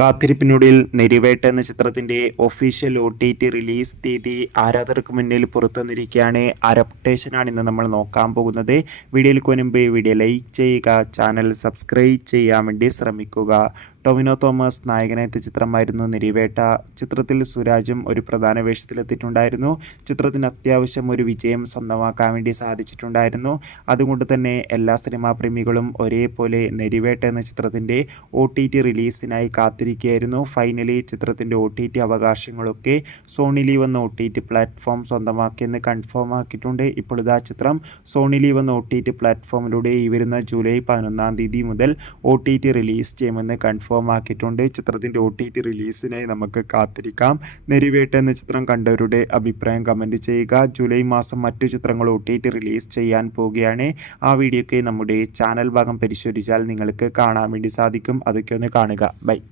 കാത്തിരിപ്പിനൊടുവിൽ നെരിവേട്ട എന്ന ചിത്രത്തിന്റെ official OTT release തീയതി ആരാധകർക്ക് മുന്നിൽ പുറത്തുവന്നിരിക്കുകയാണ്. ആ അപ്ഡേഷനാണ് ഇന്ന് നമ്മൾ നോക്കാൻ പോകുന്നത്. വീഡിയോയിൽ മുൻപ് വീഡിയോ ലൈക്ക് ചെയ്യുക, ചാനൽ സബ്സ്ക്രൈബ് ചെയ്യാൻ വേണ്ടി ശ്രമിക്കുക. ടൊവിനോ തോമസ് നായകനെത്തിയ ചിത്രമായിരുന്നു നെരിവേട്ട. ചിത്രത്തിൽ സുരാജും ഒരു പ്രധാന വേഷത്തിലെത്തിയിട്ടുണ്ടായിരുന്നു. ചിത്രത്തിന് അത്യാവശ്യം ഒരു വിജയം സ്വന്തമാക്കാൻ വേണ്ടി സാധിച്ചിട്ടുണ്ടായിരുന്നു. അതുകൊണ്ട് തന്നെ എല്ലാ സിനിമാ പ്രേമികളും ഒരേപോലെ നെരിവേട്ട എന്ന ചിത്രത്തിൻ്റെ OTT റിലീസിനായി കാത്തിരിക്കുകയായിരുന്നു. ഫൈനലി ചിത്രത്തിൻ്റെ OTT അവകാശങ്ങളൊക്കെ സോണി ലീവ് എന്ന OTT പ്ലാറ്റ്ഫോം സ്വന്തമാക്കിയെന്ന് കൺഫേം ആക്കിയിട്ടുണ്ട്. ഇപ്പോൾ ഇതാ ചിത്രം സോണി ലീവ് എന്ന OTT പ്ലാറ്റ്ഫോമിലൂടെ ഈ വരുന്ന ജൂലൈ 11-ാം തീയതി മുതൽ OTT റിലീസ് ചെയ്യുമെന്ന് കൺഫേം ആക്കിയിട്ടുണ്ട്. ചിത്രത്തിൻ്റെ OTT റിലീസിനായി നമുക്ക് കാത്തിരിക്കാം. നെരിവേട്ട എന്ന ചിത്രം കണ്ടവരുടെ അഭിപ്രായം കമൻറ്റ് ചെയ്യുക. ജൂലൈ മാസം മറ്റു ചിത്രങ്ങൾ OTT റിലീസ് ചെയ്യാൻ പോവുകയാണ്. ആ വീഡിയോയ്ക്ക് നമ്മുടെ ചാനൽ ഭാഗം പരിശോധിച്ചാൽ നിങ്ങൾക്ക് കാണാൻ വേണ്ടി സാധിക്കും. അതൊക്കെ ഒന്ന് കാണുക. ബൈ.